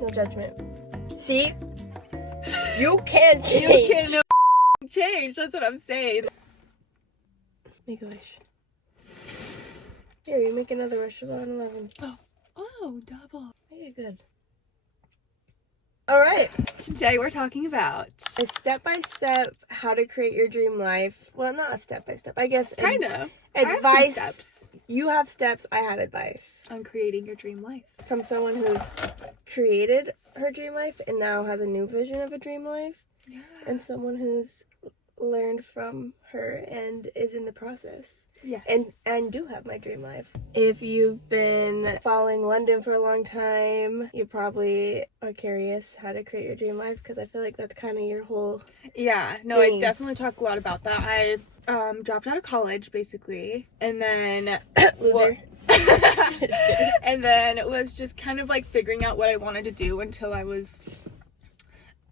No judgment. See? You can change. You can change. That's what I'm saying. Make a wish. Here, you make another wish for 11. Oh, double. Make it good. All right. Today we're talking about A step-by-step how to create your dream life. Well, not a step-by-step. I guess kind of advice. steps You have steps. I have advice. on creating your dream life. From someone who's created her dream life and now has a new vision of a dream life. Yeah. And someone who's learned from her and is in the process. Yes. And do have my dream life. If you've been following London for a long time, you probably are curious how to create your dream life, because I feel like that's kind of your whole Yeah, no, I thing. definitely talk a lot about that. I dropped out of college basically, and then loser. and then it was just kind of like figuring out what I wanted to do until I was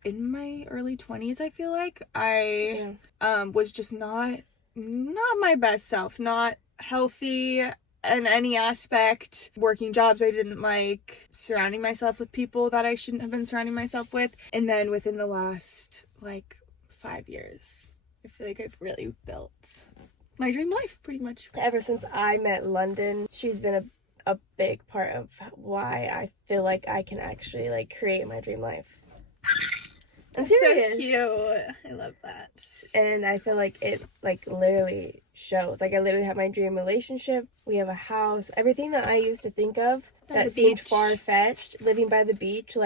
in my early 20s. I feel like I was just not my best self, not healthy in any aspect, working jobs I didn't like, surrounding myself with people that I shouldn't have been surrounding myself with. And then within the last 5 years, I feel like I've really built my dream life pretty much. Ever since I met London, she's been a big part of why I feel like I can actually create my dream life. I'm serious. So cute. I love that. And I feel like it literally shows. I literally have my dream relationship. We have a house. Everything that I used to think of that seemed far-fetched, living by the beach,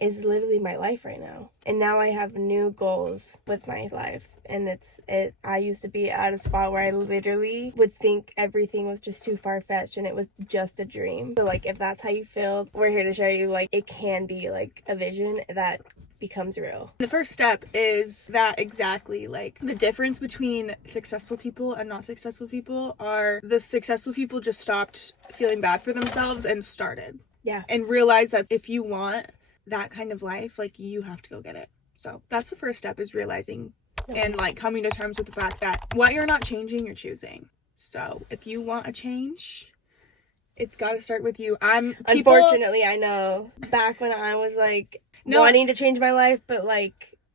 is literally my life right now. And now I have new goals with my life. And I used to be at a spot where I literally would think everything was just too far-fetched and it was just a dream. So if that's how you feel, we're here to show you it can be a vision that becomes real. The first step is that exactly the difference between successful people and not successful people are the successful people just stopped feeling bad for themselves and started. Yeah. And realize that if you want that kind of life, you have to go get it. So that's the first step, is realizing and coming to terms with the fact that what you're not changing, you're choosing. So if you want a change, it's got to start with you. Unfortunately, I know. Back when I was wanting to change my life, but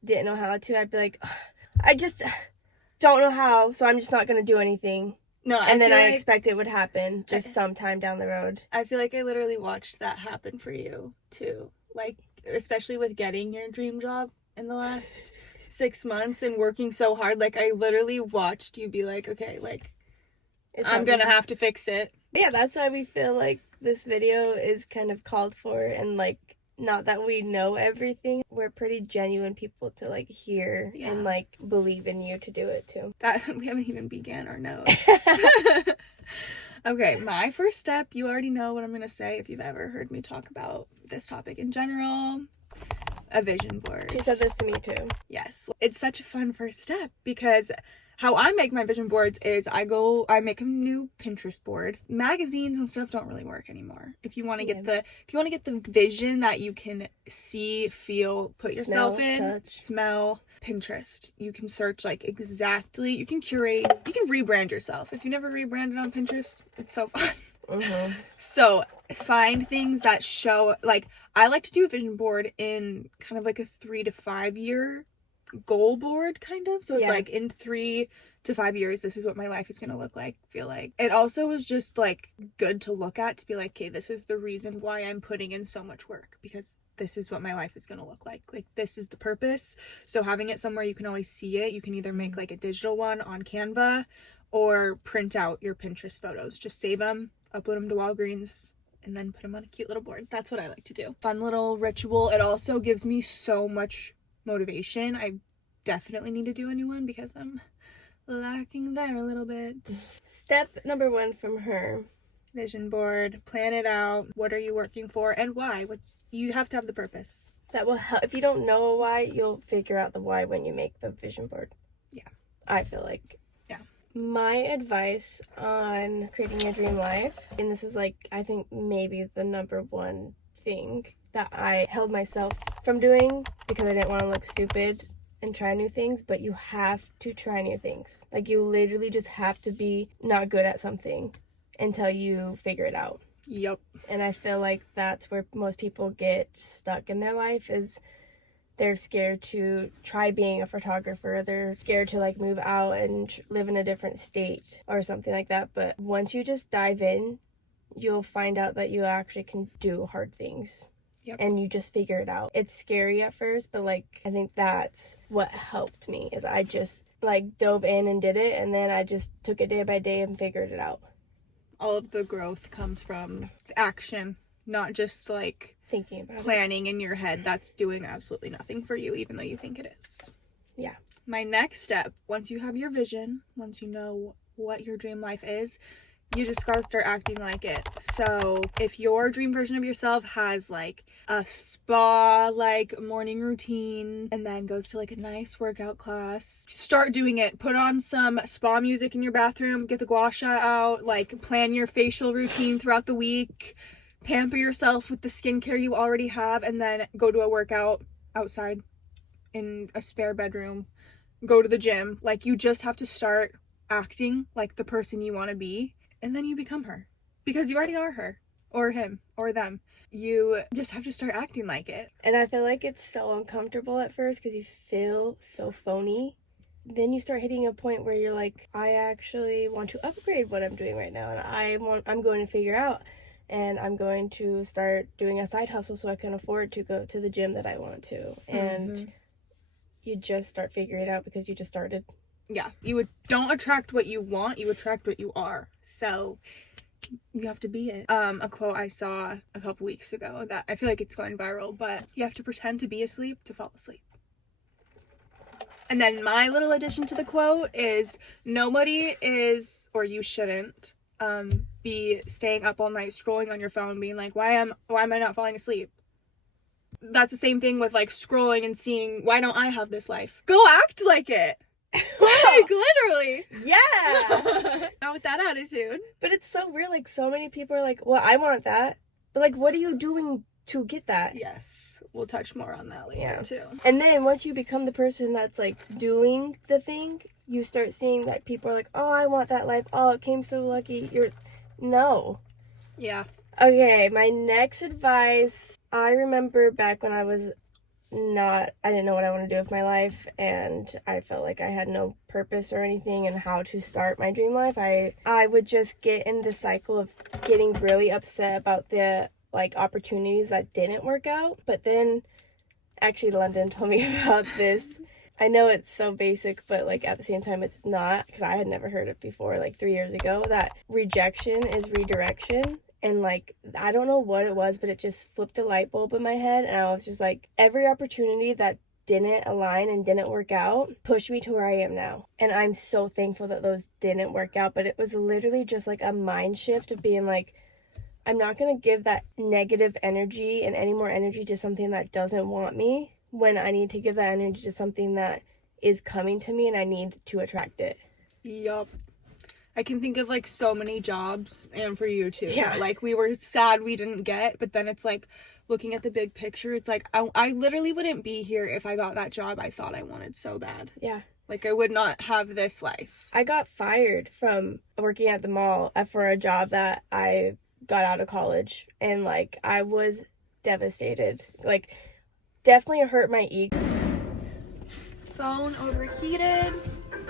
didn't know how to, I'd be I just don't know how, so I'm just not gonna do anything. No, and then I expect it would happen just sometime down the road. I feel like I literally watched that happen for you too. Especially with getting your dream job in the last 6 months and working so hard. I literally watched you be okay, I'm gonna have to fix it. Yeah, that's why we feel like this video is kind of called for, and not that we know everything. We're pretty genuine people to hear and believe in you to do it too. That we haven't even began our notes. Okay, my first step, you already know what I'm gonna say if you've ever heard me talk about this topic in general. A vision board. She said this to me too. Yes. It's such a fun first step, because how I make my vision boards is I make a new Pinterest board. Magazines and stuff don't really work anymore. If you want to get the vision that you can see, feel, put yourself smell, Pinterest. You can search exactly, you can curate, you can rebrand yourself. If you never rebranded on Pinterest, it's so fun. Mm-hmm. So find things that show, I like to do a vision board in kind of a 3 to 5 year goal board kind of. So it's in 3 to 5 years, this is what my life is going to look like, feel like. It also was just good to look at, to be okay, this is the reason why I'm putting in so much work, because this is what my life is going to look like. This is the purpose. So having it somewhere you can always see it. You can either make a digital one on Canva or print out your Pinterest photos. Just save them, upload them to Walgreens, and then put them on a cute little board. That's what I like to do. Fun little ritual. It also gives me so much motivation. I definitely need to do a new one because I'm lacking there a little bit. Step number 1 from her. Vision board. Plan it out. What are you working for and why? You have to have the purpose. That will help. If you don't know a why, you'll figure out the why when you make the vision board. Yeah. I feel like. Yeah. My advice on creating your dream life, and this is I think maybe the number 1 thing that I held myself from doing because I didn't want to look stupid and try new things, but you have to try new things. You literally just have to be not good at something until you figure it out. Yep. And I feel like that's where most people get stuck in their life, is they're scared to try being a photographer. They're scared to like move out and live in a different state or something like that. But once you just dive in, you'll find out that you actually can do hard things. Yep. And you just figure it out. It's scary at first, but like I think that's what helped me, is I just like dove in and did it, and then I just took it day by day and figured it out. All of the growth comes from action, not just like Thinking about planning in your head. That's doing absolutely nothing for you, even though you think it is. Yeah. My next step, once you have your vision, once you know what your dream life is, you just gotta start acting like it. So if your dream version of yourself has like a spa like morning routine and then goes to like a nice workout class, start doing it. Put on some spa music in your bathroom, get the gua sha out, like plan your facial routine throughout the week, pamper yourself with the skincare you already have, and then go to a workout outside in a spare bedroom, go to the gym. Like, you just have to start acting like the person you want to be. And then you become her, because you already are her, or him, or them. You just have to start acting like it. And I feel like it's so uncomfortable at first because you feel so phony. Then you start hitting a point where you're like, I actually want to upgrade what I'm doing right now, and I'm going to figure out, and I'm going to start doing a side hustle so I can afford to go to the gym that I want to. And you just start figuring it out because you just started. Yeah, don't attract what you want, you attract what you are. So you have to be it. A quote I saw a couple weeks ago that I feel like it's going viral, but you have to pretend to be asleep to fall asleep. And then my little addition to the quote is, nobody is, or you shouldn't, be staying up all night scrolling on your phone being like, why am I not falling asleep? That's the same thing with like scrolling and seeing, why don't I have this life? Go act like it. Like, literally. Yeah. Not with that attitude. But it's so weird. Like, so many people are like, well, I want that. But like, what are you doing to get that? Yes. We'll touch more on that later, too. And then once you become the person that's like doing the thing, you start seeing that people are like, oh, I want that life. Oh, it came so lucky. No. Yeah. Okay, my next advice. I remember back when I didn't know what I wanted to do with my life, and I felt like I had no purpose or anything and how to start my dream life. I would just get in the cycle of getting really upset about the like opportunities that didn't work out. But then actually London told me about this. I know it's so basic, but like at the same time it's not, because I had never heard it before, like 3 years ago, that rejection is redirection. And like, I don't know what it was, but it just flipped a light bulb in my head. And I was just like, every opportunity that didn't align and didn't work out pushed me to where I am now. And I'm so thankful that those didn't work out. But it was literally just like a mind shift of being like, I'm not going to give that negative energy and any more energy to something that doesn't want me, when I need to give that energy to something that is coming to me and I need to attract it. Yup. I can think of like so many jobs, and for you too, yeah, that like we were sad we didn't get, but then it's like looking at the big picture, it's like I literally wouldn't be here if I got that job I thought I wanted so bad. Yeah. Like, I would not have this life. I got fired from working at the mall for a job that I got out of college, and like I was devastated. Like, definitely hurt my ego. Phone overheated.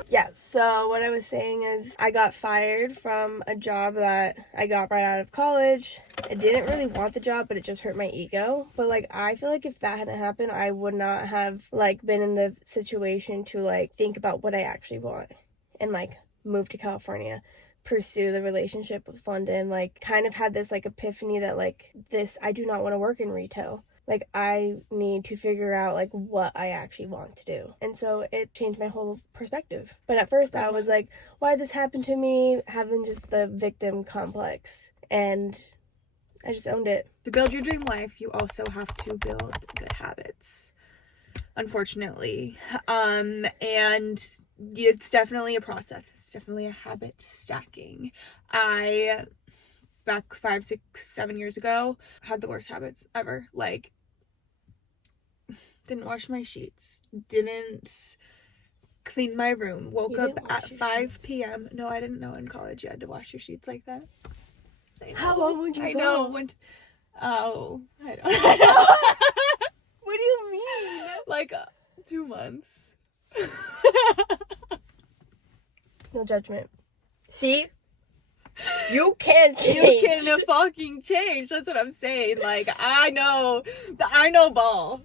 Yeah, so what I was saying is I got fired from a job that I got right out of college. I didn't really want the job, but it just hurt my ego. But like, I feel like if that hadn't happened, I would not have like been in the situation to like think about what I actually want and like move to California, pursue the relationship with London, like kind of had this like epiphany that like I do not want to work in retail. Like, I need to figure out, like, what I actually want to do. And so it changed my whole perspective. But at first, I was like, why did this happen to me? Having just the victim complex. And I just owned it. To build your dream life, you also have to build good habits, unfortunately. And it's definitely a process. It's definitely a habit stacking. I, back 5, 6, 7 years ago, had the worst habits ever. Like, didn't wash my sheets, didn't clean my room, woke up at 5 p.m. No, I didn't know in college you had to wash your sheets like that. How long would you go? I know. I don't know. What do you mean? Like 2 months. No judgment. See? You can change. You can fucking change. That's what I'm saying. Like, I know ball.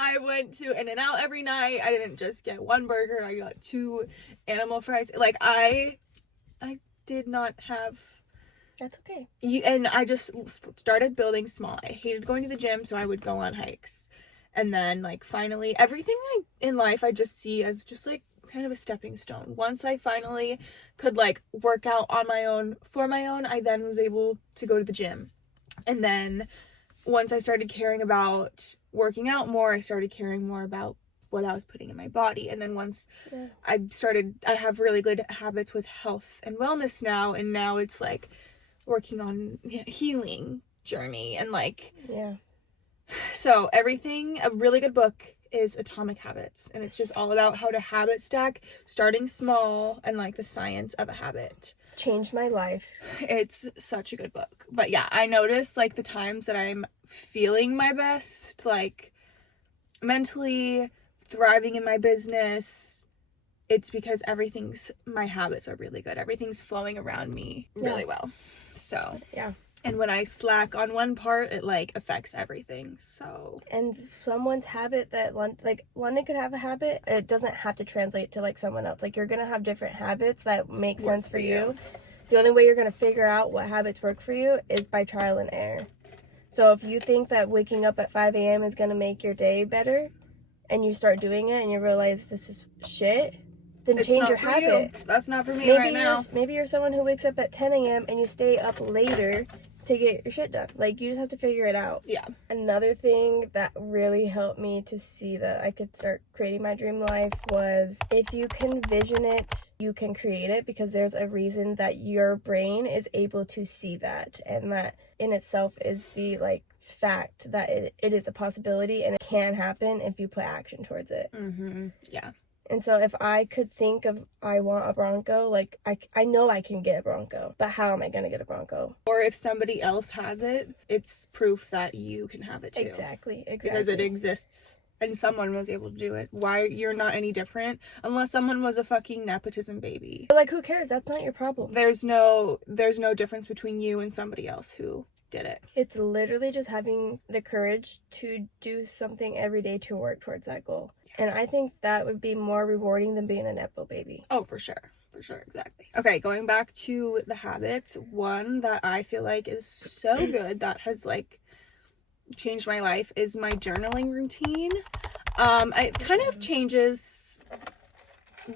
I went to In-N-Out every night. I didn't just get one burger. I got 2 animal fries. Like, I did not have... That's okay. And I just started building small. I hated going to the gym, so I would go on hikes. And then, like, finally, everything in life I just see as just, like, kind of a stepping stone. Once I finally could, like, work out on my own, for my own, I then was able to go to the gym. And then once I started caring about working out more, I started caring more about what I was putting in my body. And then once I have really good habits with health and wellness now, and now it's like working on healing journey and like so everything. A really good book is Atomic Habits, and it's just all about how to habit stack, starting small, and like the science of a habit. Changed my life. It's such a good book. But yeah, I notice like the times that I'm feeling my best, like mentally thriving in my business, it's because my habits are really good. Everything's flowing around me really well. So and when I slack on one part, it like affects everything. So, and someone's habit that London could have a habit, it doesn't have to translate to like someone else. Like, you're gonna have different habits that make sense for you. The only way you're gonna figure out what habits work for you is by trial and error. So if you think that waking up at 5 a.m. is gonna make your day better, and you start doing it and you realize this is shit, then change your habit. That's not for me right now. Maybe you're someone who wakes up at 10 a.m. and you stay up later to get your shit done. Like, you just have to figure it out. Yeah. Another thing that really helped me to see that I could start creating my dream life was, if you can vision it, you can create it, because there's a reason that your brain is able to see that, and that in itself is the like fact that it is a possibility and it can happen if you put action towards it. Yeah. And so if I could think of, I want a Bronco, like, I know I can get a Bronco, but how am I going to get a Bronco? Or if somebody else has it, it's proof that you can have it too. Exactly. Because it exists and someone was able to do it. Why you're not any different unless someone was a fucking nepotism baby. But like, who cares? That's not your problem. There's no difference between you and somebody else who did it. It's literally just having the courage to do something every day to work towards that goal. And I think that would be more rewarding than being a nepo baby. Oh, for sure. For sure, exactly. Okay, going back to the habits, one that I feel like is so good that has like changed my life is my journaling routine. It kind of changes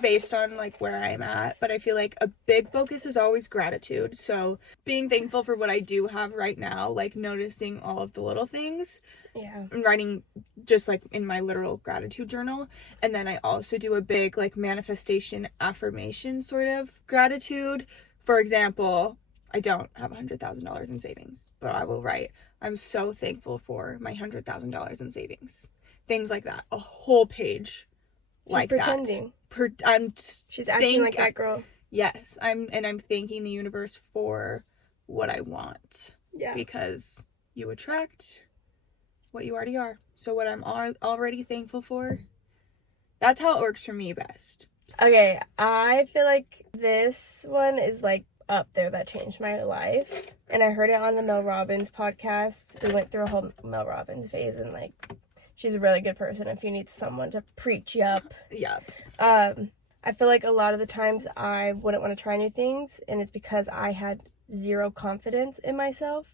based on like where I'm at, but I feel like a big focus is always gratitude. So being thankful for what I do have right now, like noticing all of the little things. Yeah. I'm writing just like in my literal gratitude journal. And then I also do a big like manifestation affirmation sort of gratitude. For example, I don't have $100,000 in savings, but I will write, I'm so thankful for my $100,000 in savings. Things like that. A whole page like pretending. That. She's acting like that girl. Yes. I'm thanking the universe for what I want. Yeah. Because you attract what you already are. So what I'm already thankful for, that's how it works for me best. Okay, I feel like this one is like up there that changed my life. And I heard it on the Mel Robbins podcast. We went through a whole Mel Robbins phase, and like, she's a really good person if you need someone to preach you up. Yep. I feel like a lot of the times I wouldn't want to try new things, and it's because I had zero confidence in myself.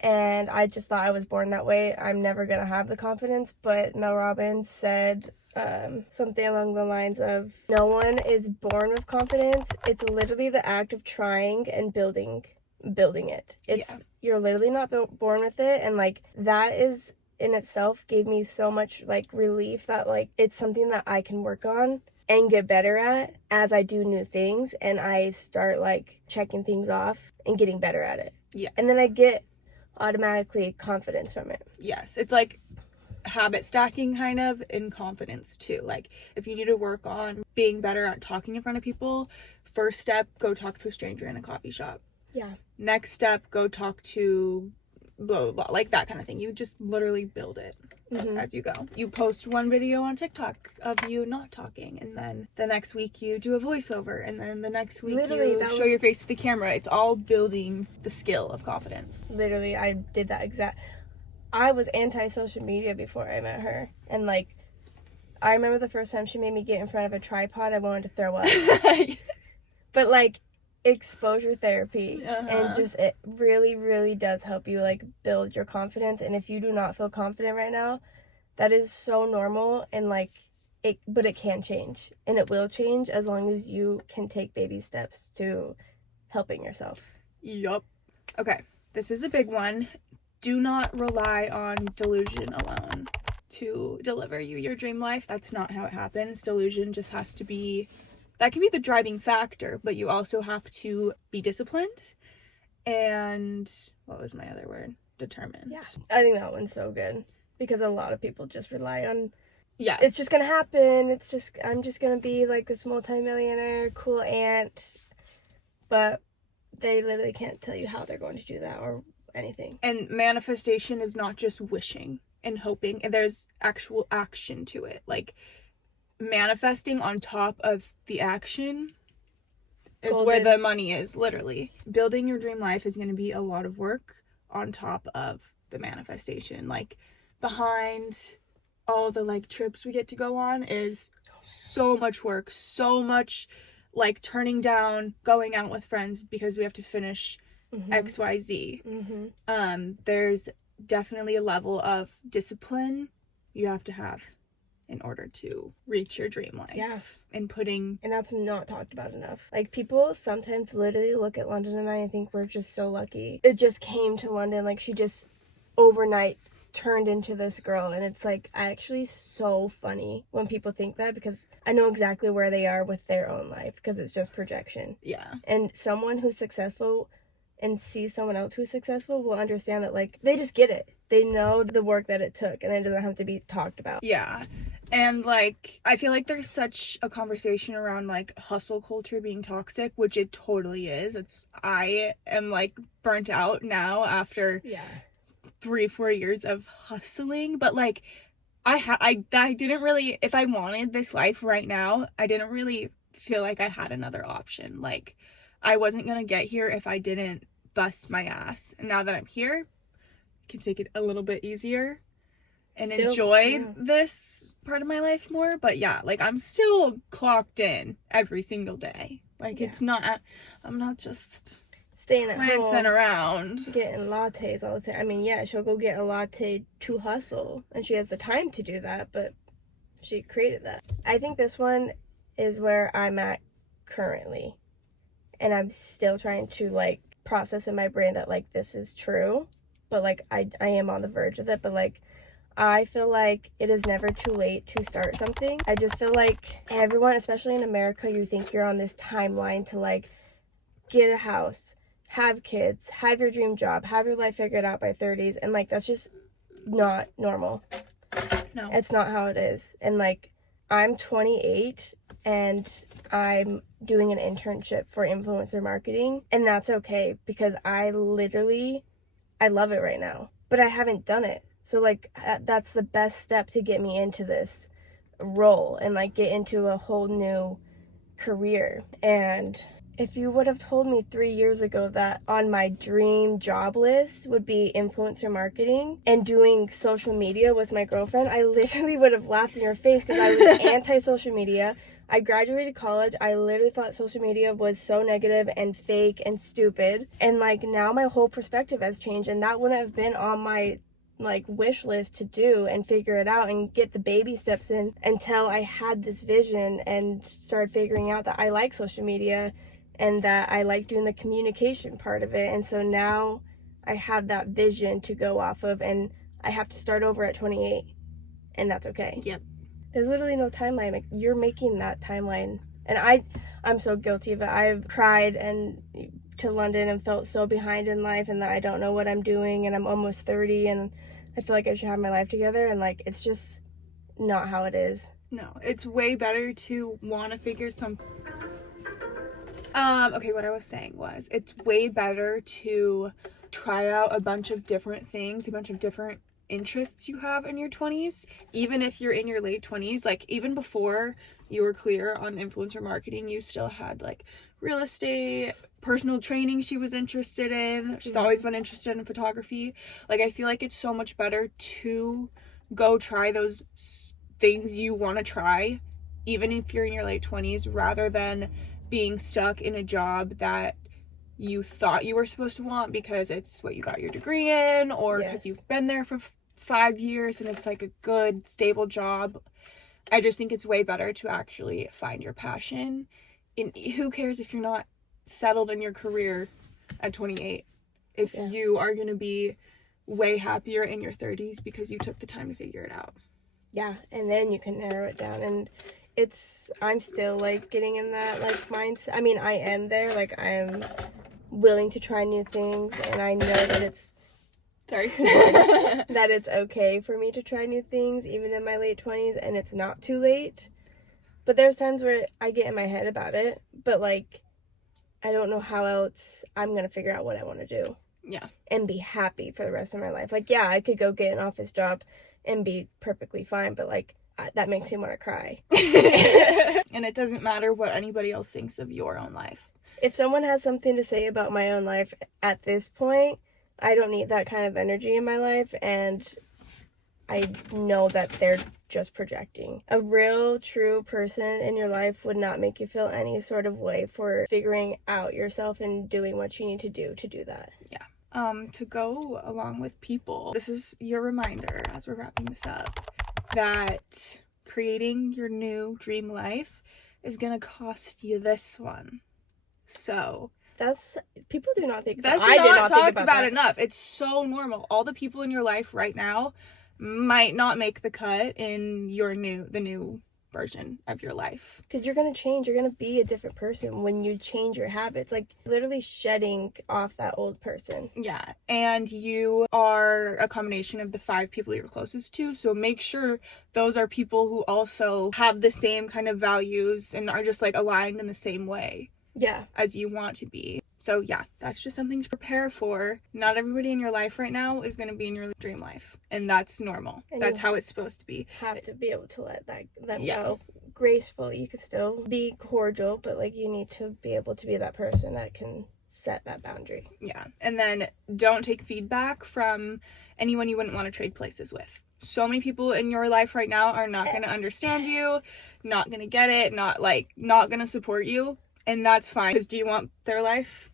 And I just thought I was born that way. I'm never going to have the confidence. But Mel Robbins said something along the lines of, no one is born with confidence. It's literally the act of trying and building it. You're literally not born with it. And like, that is in itself gave me so much like relief that like it's something that I can work on and get better at as I do new things, and I start like checking things off and getting better at it. Yeah. And then I get automatically confidence from it. Yes. It's like habit stacking kind of in confidence too. Like if you need to work on being better at talking in front of people, first step, go talk to a stranger in a coffee shop. Yeah. Next step, go talk to blah, blah, blah, like that kind of thing. You just literally build it as you go. You post one video on TikTok of you not talking, and then the next week you do a voiceover, and then the next week you show your face to the camera. It's all building the skill of confidence. Literally, I did that exact. I was anti-social media before I met her, and like, I remember the first time she made me get in front of a tripod, I wanted to throw up. But like, exposure therapy and just it really, really does help you like build your confidence. And if you do not feel confident right now, that is so normal, and like but it can change, and it will change as long as you can take baby steps to helping yourself. Yup. Okay, this is a big one. Do not rely on delusion alone to deliver you your dream life. That's not how it happens. Delusion just has to be, that can be the driving factor, but you also have to be disciplined and, what was my other word? Determined. Yeah. I think that one's so good because a lot of people just rely on, yeah, it's just gonna happen. I'm just gonna be like this multimillionaire, cool aunt. But they literally can't tell you how they're going to do that or anything. And manifestation is not just wishing and hoping, and there's actual action to it. Like, manifesting on top of the action is golden. Where the money is, literally. Building your dream life is going to be a lot of work on top of the manifestation. Like, behind all the like trips we get to go on is so much work, so much like turning down going out with friends because we have to finish XYZ. There's definitely a level of discipline you have to have in order to reach your dream life. Yeah. And that's not talked about enough. Like, people sometimes literally look at London and I and think we're just so lucky. It just came to London, like she just overnight turned into this girl, and it's like actually so funny when people think that, because I know exactly where they are with their own life because it's just projection. Yeah. And someone who's successful and sees someone else who's successful will understand that, like, they just get it. They know the work that it took, and it doesn't have to be talked about. Yeah. And, like, I feel like there's such a conversation around, like, hustle culture being toxic, which it totally is. I am, like, burnt out now after 3-4 years of hustling. But, like, I didn't really, if I wanted this life right now, I didn't really feel like I had another option. Like, I wasn't going to get here if I didn't bust my ass. And now that I'm here, I can take it a little bit easier and enjoy this part of my life more. But yeah, like, I'm still clocked in every single day. Like, it's not, I'm not just staying at home around getting lattes all the time. I mean, yeah, she'll go get a latte to hustle, and she has the time to do that, but she created that. I think this one is where I'm at currently, and I'm still trying to, like, process in my brain that, like, this is true, but, like, I am on the verge of it. But, like, I feel like it is never too late to start something. I just feel like everyone, especially in America, you think you're on this timeline to, like, get a house, have kids, have your dream job, have your life figured out by 30s, and, like, that's just not normal. No. It's not how it is. And, like, I'm 28, and I'm doing an internship for influencer marketing, and that's okay because I love it right now, but I haven't done it. So, like, that's the best step to get me into this role and, like, get into a whole new career. And if you would have told me 3 years ago that on my dream job list would be influencer marketing and doing social media with my girlfriend, I literally would have laughed in your face because I was anti-social media. I graduated college. I literally thought social media was so negative and fake and stupid. And, like, now my whole perspective has changed, and that wouldn't have been on my, like, wish list to do and figure it out and get the baby steps in until I had this vision and started figuring out that I like social media and that I like doing the communication part of it. And so now I have that vision to go off of, and I have to start over at 28, and that's okay. Yep. There's literally no timeline. Like, you're making that timeline. And I'm so guilty of it. I've cried to London and felt so behind in life, and that I don't know what I'm doing, and I'm almost 30, and I feel like I should have my life together, and like it's just not how it is. No, it's way better to want to figure some. Okay, what I was saying was it's way better to try out a bunch of different things, a bunch of different interests you have in your 20s, even if you're in your late 20s. Like, even before you were clear on influencer marketing, you still had like real estate, personal training she was interested in. She's always been interested in photography. Like, I feel like it's so much better to go try those things you want to try, even if you're in your late 20s, rather than being stuck in a job that you thought you were supposed to want because it's what you got your degree in, or because you've been there for 5 years and it's like a good, stable job. I just think it's way better to actually find your passion. And who cares if you're not settled in your career at 28, if you are going to be way happier in your 30s because you took the time to figure it out. Yeah, and then you can narrow it down. And I'm still like getting in that like mindset. I mean, I am there, like I'm willing to try new things, and I know that it's that it's okay for me to try new things even in my late 20s, and it's not too late. But there's times where I get in my head about it, but like I don't know how else I'm gonna figure out what I want to do. Yeah. And be happy for the rest of my life. Like, yeah, I could go get an office job and be perfectly fine, but like that makes me want to cry. And it doesn't matter what anybody else thinks of your own life. If someone has something to say about my own life at this point, I don't need that kind of energy in my life, and I know that they're just projecting. A real, true person in your life would not make you feel any sort of way for figuring out yourself and doing what you need to do that. Yeah. To go along with people, this is your reminder as we're wrapping this up, that creating your new dream life is gonna cost you this one. So people do not think that's I did not think talked about that. enough. It's so normal. All the people in your life right now might not make the cut in the new version of your life. Because you're going to change. You're going to be a different person when you change your habits. Like, literally shedding off that old person. Yeah. And you are a combination of the 5 people you're closest to. So make sure those are people who also have the same kind of values and are just like aligned in the same way. Yeah. As you want to be. So yeah, that's just something to prepare for. Not everybody in your life right now is going to be in your dream life, and that's normal. And that's how it's supposed to be. Have to be able to let them go gracefully. You could still be cordial, but like you need to be able to be that person that can set that boundary. Yeah. And then don't take feedback from anyone you wouldn't want to trade places with. So many people in your life right now are not going to understand you, not going to get it, not going to support you. And that's fine. Because do you want their life?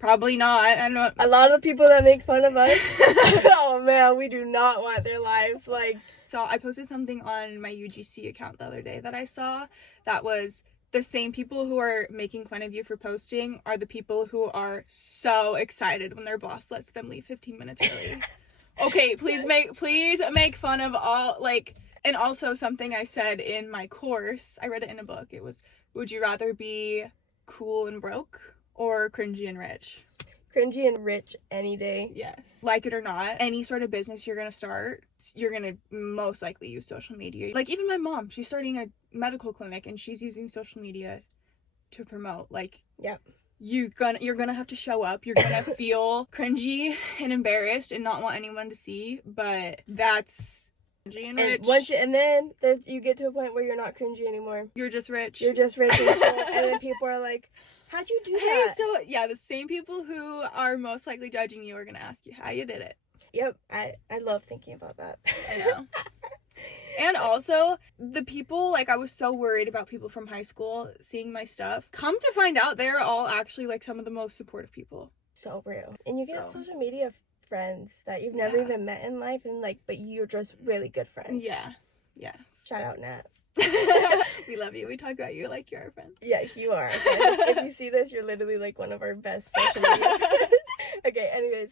Probably not. I don't know. A lot of people that make fun of us, oh man, we do not want their lives. Like, so I posted something on my UGC account the other day that I saw that was the same people who are making fun of you for posting are the people who are so excited when their boss lets them leave 15 minutes early. Okay, please make fun of all, like, and also something I said in my course, I read it in a book. It was, would you rather be cool and broke or cringy and rich? Cringy and rich any day. Yes. Like it or not, any sort of business you're going to start, you're going to most likely use social media. Like, even my mom, she's starting a medical clinic and she's using social media to promote. Like, yep. You're gonna have to show up. You're gonna feel cringy and embarrassed and not want anyone to see, but that's cringy and rich. And then you get to a point where you're not cringy anymore. You're just rich. You're just rich and cool. And then people are like, how'd you do that? Hey, so yeah, the same people who are most likely judging you are gonna ask you how you did it. Yep, I love thinking about that. I know. And also, the people, like, I was so worried about people from high school seeing my stuff. Come to find out, they're all actually, like, some of the most supportive people. So real. And you get social media friends that you've never even met in life, and, like, but you're just really good friends. Yeah. Yes. Shout out, Nat. We love you. We talk about you like you're our friend. Yes, you are. If you see this, you're literally, like, one of our best social media friends. Okay, anyways,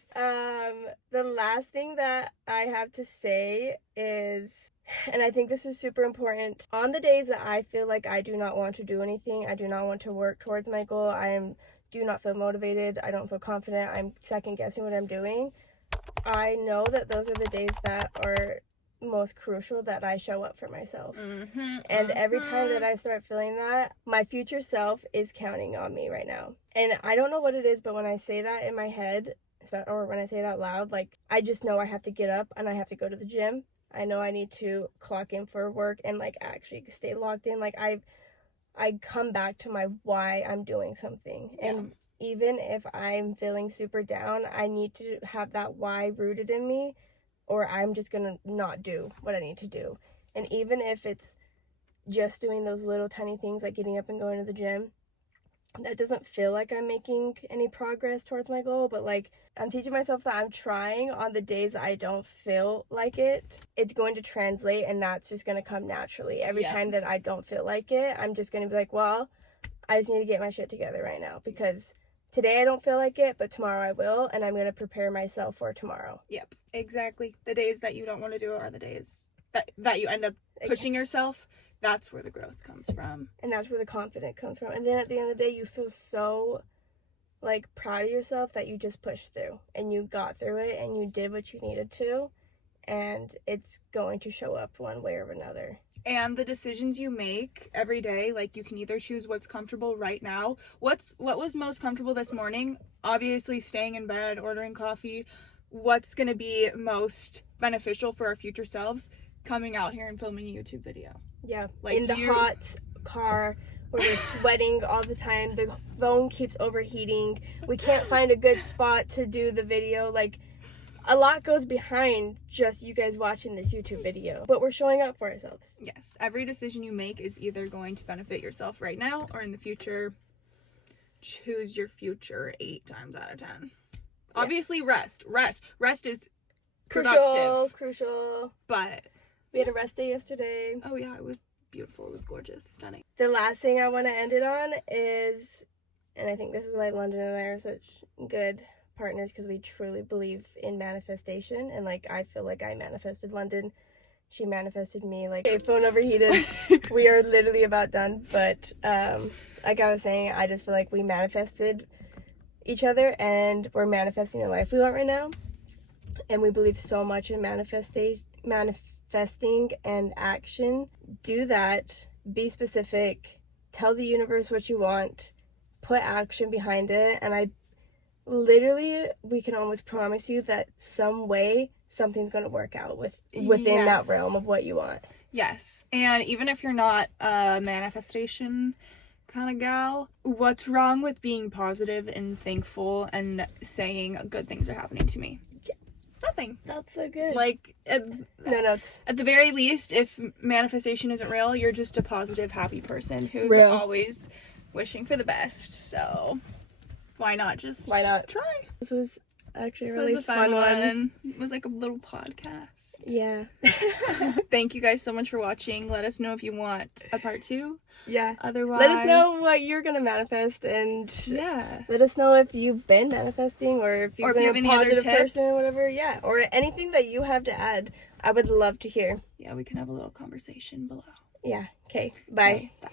the last thing that I have to say is, and I think this is super important, on the days that I feel like I do not want to do anything, I do not want to work towards my goal, do not feel motivated, I don't feel confident, I'm second guessing what I'm doing, I know that those are the days that are most crucial that I show up for myself. And every time that I start feeling that, my future self is counting on me right now. And I don't know what it is, but when I say that in my head, or when I say it out loud, like, I just know I have to get up and I have to go to the gym. I know I need to clock in for work and, like, actually stay locked in. Like, I come back to my why I'm doing something. And even if I'm feeling super down, I need to have that why rooted in me, or I'm just gonna not do what I need to do. And even if it's just doing those little tiny things like getting up and going to the gym, that doesn't feel like I'm making any progress towards my goal, but, like, I'm teaching myself that I'm trying on the days that I don't feel like it. It's going to translate, and that's just going to come naturally. Every time that I don't feel like it, I'm just going to be like, well, I just need to get my shit together right now, because today I don't feel like it, but tomorrow I will, and I'm going to prepare myself for tomorrow. Yep, exactly. The days that you don't want to do it are the days that you end up pushing yourself. That's where the growth comes from. And that's where the confidence comes from. And then at the end of the day, you feel so, like, proud of yourself that you just pushed through. And you got through it, and you did what you needed to. And it's going to show up one way or another. And the decisions you make every day, like, you can either choose what's comfortable right now. What was most comfortable this morning? Obviously, staying in bed, ordering coffee. What's going to be most beneficial for our future selves? Coming out here and filming a YouTube video. Yeah, like in the hot car where we're sweating all the time. The phone keeps overheating. We can't find a good spot to do the video. Like, a lot goes behind just you guys watching this YouTube video. But we're showing up for ourselves. Yes, every decision you make is either going to benefit yourself right now or in the future. Choose your future 8 times out of 10. Yeah. Obviously, rest is productive. Crucial. But we had a rest day yesterday. Oh yeah, it was beautiful. It was gorgeous, stunning. The last thing I want to end it on is, and I think this is why London and I are such good partners, because we truly believe in manifestation. And, like, I feel like I manifested London. She manifested me. Like, okay, phone overheated. We are literally about done. But like I was saying, I just feel like we manifested each other, and we're manifesting the life we want right now. And we believe so much in manifesting and action. Do that. Be specific. Tell the universe what you want. Put action behind it. And we can almost promise you that some way something's going to work out within that realm of what you want. Yes. And even if you're not a manifestation kind of gal, what's wrong with being positive and thankful and saying good things are happening to me? Nothing. That's so good. Like, no notes. At the very least, if manifestation isn't real, you're just a positive, happy person who's always wishing for the best. So why not try? This was actually a really fun one. It was like a little podcast. Yeah. Thank you guys so much for watching. Let us know if you want a part 2. Yeah. Otherwise, let us know what you're gonna manifest, and let us know if you've been manifesting, or if you've been a positive person, or whatever. Yeah, or anything that you have to add. I would love to hear. Yeah, we can have a little conversation below. Yeah. Okay. Bye. Bye.